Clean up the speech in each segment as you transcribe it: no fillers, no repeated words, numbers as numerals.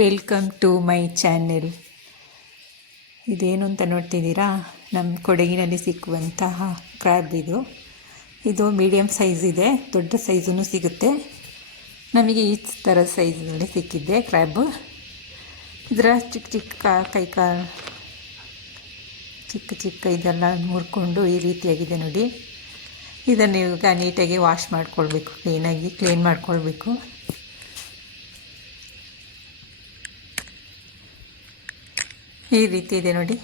Welcome to my channel. ಇದೇನು ಅಂತ ನೋಡ್ತಿದ್ದೀರಾ, ನಮ್ಮ ಕೊಡಗಿನಲ್ಲಿ ಸಿಕ್ಕುವಂತಹ ಕ್ರ್ಯಾಬ್ ಇದು ಮೀಡಿಯಮ್ ಸೈಜ್ ಇದೆ, ದೊಡ್ಡ ಸೈಜೂ ಸಿಗುತ್ತೆ. ನಮಗೆ ಈ ಥರ ಸೈಜ್ನಲ್ಲಿ ಸಿಕ್ಕಿದ್ದೆ ಕ್ರ್ಯಾಬು. ಇದರ ಚಿಕ್ಕ ಚಿಕ್ಕ ಕೈಕಾಲು ಚಿಕ್ಕ ಇದೆಲ್ಲ ಮುರ್ಕೊಂಡು ಈ ರೀತಿಯಾಗಿದೆ ನೋಡಿ. ಇದನ್ನು ಈಗ ನೀಟಾಗಿ ವಾಶ್ ಮಾಡ್ಕೊಳ್ಬೇಕು, ಕ್ಲೀನ್ ಮಾಡ್ಕೊಳ್ಬೇಕು. ಈ ರೀತಿ ಇದೆ ನೋಡಿ.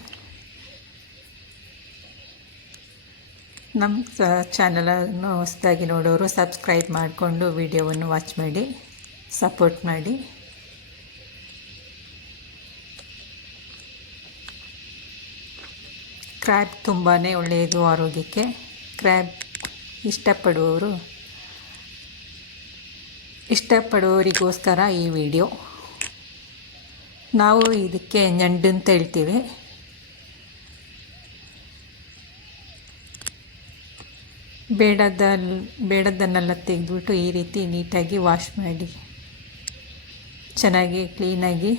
ನಮ್ಮ ಚಾನಲನ್ನು ಹೊಸದಾಗಿ ನೋಡೋರು ಸಬ್ಸ್ಕ್ರೈಬ್ ಮಾಡಿಕೊಂಡು ವಿಡಿಯೋವನ್ನು ವಾಚ್ ಮಾಡಿ, ಸಪೋರ್ಟ್ ಮಾಡಿ. ಕ್ರ್ಯಾಬ್ ತುಂಬಾ ಒಳ್ಳೆಯದು ಆರೋಗ್ಯಕ್ಕೆ. ಕ್ರ್ಯಾಬ್ ಇಷ್ಟಪಡುವವರಿಗೋಸ್ಕರ ಈ ವಿಡಿಯೋ. ನಾವು ಇದಕ್ಕೆ ñಂಡು ಅಂತ ಹೇಳ್ತೀವಿ. ಬೇಡದನ್ನೆಲ್ಲ ತೆಗೆದುಬಿಟ್ಟು ಈ ರೀತಿ ನೀಟಾಗಿ ವಾಶ್ ಮಾಡಿ, ಚೆನ್ನಾಗಿ ಕ್ಲೀನಾಗಿ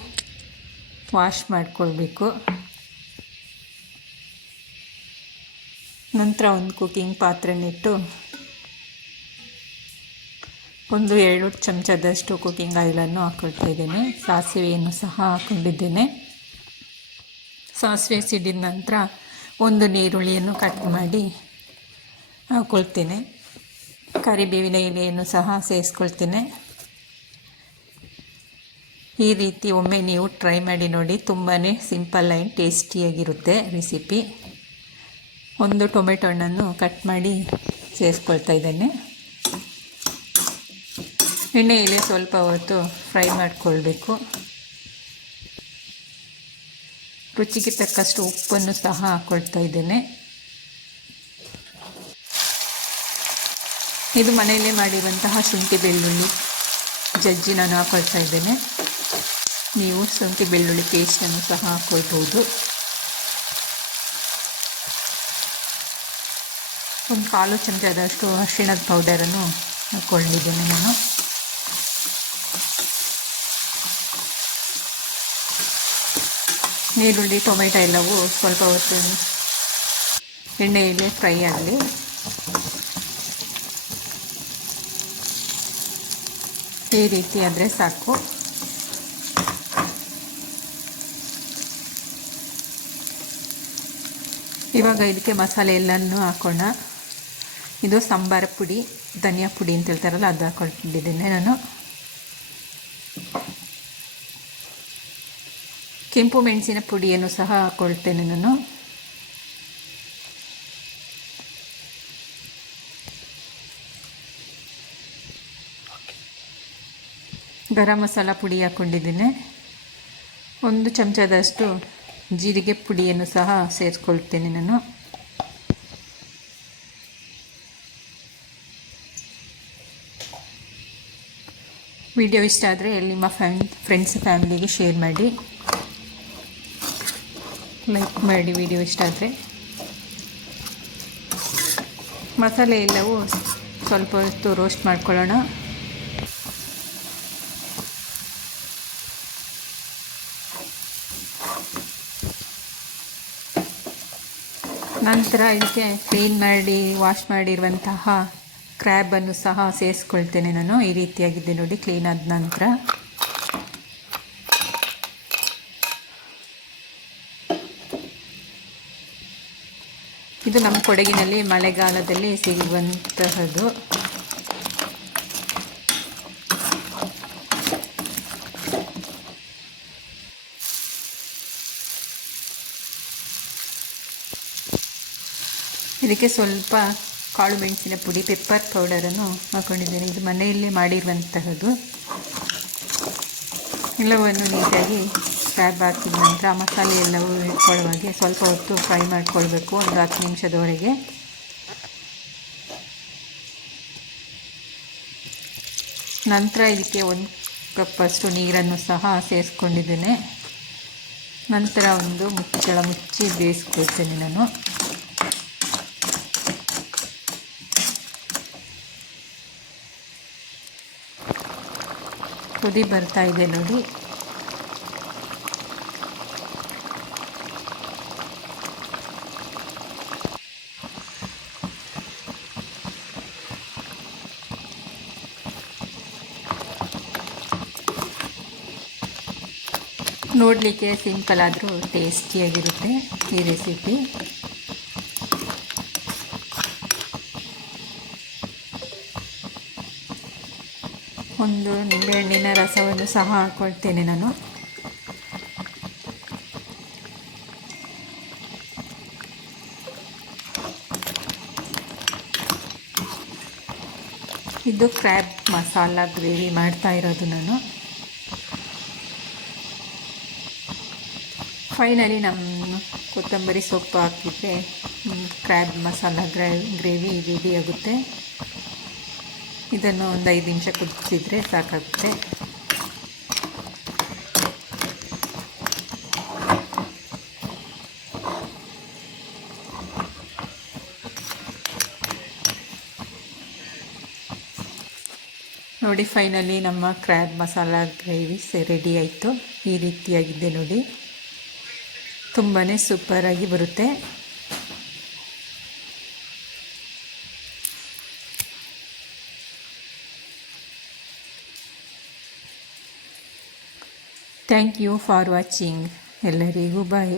ವಾಶ್ ಮಾಡಿಕೊಳ್ಬೇಕು. ನಂತರ ಒಂದು ಕುಕ್ಕಿಂಗ್ ಪಾತ್ರೆನಿಟ್ಟು ಒಂದು 2 ಚಮಚದಷ್ಟು ಕುಕ್ಕಿಂಗ್ ಆಯಿಲನ್ನು ಹಾಕ್ಕೊಳ್ತಾ ಇದ್ದೇನೆ. ಸಾಸಿವೆಯನ್ನು ಸಹ ಹಾಕ್ಕೊಂಡಿದ್ದೇನೆ. ಸಾಸಿವೆ ಸಿಡಿದ ನಂತರ ಒಂದು ಈರುಳ್ಳಿಯನ್ನು ಕಟ್ ಮಾಡಿ ಹಾಕ್ಕೊಳ್ತೇನೆ. ಕರಿಬೇವಿನ ಎಲೆಯನ್ನು ಸಹ ಸೇರಿಸ್ಕೊಳ್ತೇನೆ. ಈ ರೀತಿ ಒಮ್ಮೆ ನೀವು ಟ್ರೈ ಮಾಡಿ ನೋಡಿ, ತುಂಬಾ ಸಿಂಪಲ್ ಆ್ಯಂಡ್ ಟೇಸ್ಟಿಯಾಗಿರುತ್ತೆ ರೆಸಿಪಿ. ಒಂದು ಟೊಮೆಟೊ ಹಣ್ಣನ್ನು ಕಟ್ ಮಾಡಿ ಸೇರಿಸ್ಕೊಳ್ತಾ ಇದ್ದೇನೆ. ಎಣ್ಣೆಯಲ್ಲಿ ಸ್ವಲ್ಪ ಹೊತ್ತು ಫ್ರೈ ಮಾಡಿಕೊಳ್ಬೇಕು. ರುಚಿಗೆ ತಕ್ಕಷ್ಟು ಉಪ್ಪನ್ನು ಸಹ ಹಾಕ್ಕೊಳ್ತಾ ಇದ್ದೇನೆ. ಇದು ಮನೆಯಲ್ಲೇ ಮಾಡಿರುವಂತಹ ಶುಂಠಿ ಬೆಳ್ಳುಳ್ಳಿ ಜಜ್ಜಿ ನಾನು ಹಾಕ್ಕೊಳ್ತಾ ಇದ್ದೇನೆ. ನೀವು ಶುಂಠಿ ಬೆಳ್ಳುಳ್ಳಿ ಪೇಸ್ಟನ್ನು ಸಹ ಹಾಕ್ಕೊಳ್ಬೋದು. ಒಂದು 1/4 ಚಮಚದಷ್ಟು ಅರಿಶಿಣದ ಪೌಡರನ್ನು ಹಾಕ್ಕೊಂಡಿದ್ದೇನೆ ನಾನು. ಈರುಳ್ಳಿ ಟೊಮೆಟೊ ಎಲ್ಲವೂ ಸ್ವಲ್ಪ ಹೊತ್ತು ಎಣ್ಣೆಯಲ್ಲಿ ಫ್ರೈ ಆಗಲಿ. ಈ ರೀತಿ ಆದರೆ ಸಾಕು. ಇವಾಗ ಇದಕ್ಕೆ ಮಸಾಲೆ ಎಲ್ಲನೂ ಹಾಕೋಣ. ಇದು ಸಾಂಬಾರ ಪುಡಿ, ಧನಿಯಾ ಪುಡಿ ಅಂತ ಹೇಳ್ತಾರಲ್ಲ, ಅದು ಹಾಕ್ಕೊಂಡಿದ್ದೇನೆ ನಾನು. ಕೆಂಪು ಮೆಣಸಿನ ಪುಡಿಯನ್ನು ಸಹ ಹಾಕ್ಕೊಳ್ತೇನೆ ನಾನು. ಗರಂ ಮಸಾಲ ಪುಡಿ ಹಾಕ್ಕೊಂಡಿದ್ದೇನೆ. 1 ಚಮಚದಷ್ಟು ಜೀರಿಗೆ ಪುಡಿಯನ್ನು ಸಹ ಸೇರಿಸ್ಕೊಳ್ತೇನೆ ನಾನು. ವಿಡಿಯೋ ಇಷ್ಟ ಆದರೆ ನಿಮ್ಮ ಫ್ರೆಂಡ್ಸ್ ಫ್ಯಾಮಿಲಿಗೆ ಶೇರ್ ಮಾಡಿ, ಲೈಕ್ ಮಾಡಿ ವಿಡಿಯೋ ಇಷ್ಟ ಆದರೆ. ಮಸಾಲೆ ಎಲ್ಲವೂ ಸ್ವಲ್ಪ ಹೊತ್ತು ರೋಸ್ಟ್ ಮಾಡ್ಕೊಳ್ಳೋಣ. ನಂತರ ಇದಕ್ಕೆ ಕ್ಲೀನ್ ಮಾಡಿ ವಾಶ್ ಮಾಡಿರುವಂತಹ ಕ್ರ್ಯಾಬನ್ನು ಸಹ ಸೇರಿಸ್ಕೊಳ್ತೇನೆ ನಾನು. ಈ ರೀತಿಯಾಗಿದೆ ನೋಡಿ ಕ್ಲೀನ್ ಆದ ನಂತರ. ಇದು ನಮ್ಮ ಕೊಡಗಿನಲ್ಲಿ ಮಳೆಗಾಲದಲ್ಲಿ ಸಿಗುವಂತಹದ್ದು. ಇದಕ್ಕೆ ಸ್ವಲ್ಪ ಕಾಳು ಮೆಣಸಿನ ಪುಡಿ, ಪೆಪ್ಪರ್ ಪೌಡರನ್ನು ಹಾಕ್ಕೊಂಡಿದ್ದೇನೆ. ಇದು ಮನೆಯಲ್ಲೇ ಮಾಡಿರುವಂತಹದ್ದು. ಎಲ್ಲವನ್ನು ನೀಟಾಗಿ ಕ್ರ್ಯಾಬ್ ಹಾಕಿದ ನಂತರ ಮಸಾಲೆ ಎಲ್ಲವೂ ಇಟ್ಕೊಳ್ಳುವಾಗೆ ಸ್ವಲ್ಪ ಹೊತ್ತು ಫ್ರೈ ಮಾಡಿಕೊಳ್ಬೇಕು, ಒಂದು 10 ನಿಮಿಷದವರೆಗೆ. ನಂತರ ಇದಕ್ಕೆ 1 ಕಪ್ಪಷ್ಟು ನೀರನ್ನು ಸಹ ಸೇರಿಸ್ಕೊಂಡಿದ್ದೇನೆ. ನಂತರ ಒಂದು ಮುಚ್ಚಿ ಬೇಯಿಸ್ಕೊಳ್ತೇನೆ ನಾನು. ಕುದಿ ಬರ್ತಾ ಇದೆ ನೋಡಿ. ನೋಡಲಿಕ್ಕೆ ಸಿಂಪಲ್ ಆದರೂ ಟೇಸ್ಟಿಯಾಗಿರುತ್ತೆ ಈ ರೆಸಿಪಿ. ಒಂದು ನಿಂಬೆಹಣ್ಣಿನ ರಸವನ್ನು ಸಹ ಹಾಕ್ಕೊಳ್ತೇನೆ ನಾನು. ಇದು ಕ್ರ್ಯಾಬ್ ಮಸಾಲ ಗ್ರೇವಿ ಮಾಡ್ತಾ ಇರೋದು ನಾನು. ಫೈನಲಿ ನಮ್ಮ ಕೊತ್ತಂಬರಿ ಸೊಪ್ಪು ಹಾಕಿದರೆ ಕ್ರ್ಯಾಬ್ ಮಸಾಲ ಗ್ರೇವಿ ರೆಡಿ ಆಗುತ್ತೆ. ಇದನ್ನು ಒಂದು 5 ನಿಮಿಷ ಕುದಿಸಿದರೆ ಸಾಕಾಗುತ್ತೆ. ನೋಡಿ, ಫೈನಲಿ ನಮ್ಮ ಕ್ರ್ಯಾಬ್ ಮಸಾಲ ಗ್ರೇವಿ ರೆಡಿ ಆಯಿತು. ಈ ರೀತಿಯಾಗಿದೆ ನೋಡಿ, ತುಂಬಾ ಸೂಪರಾಗಿ ಬರುತ್ತೆ. Thank you for watching. ಎಲ್ಲರಿಗೂ ಬಾಯ್.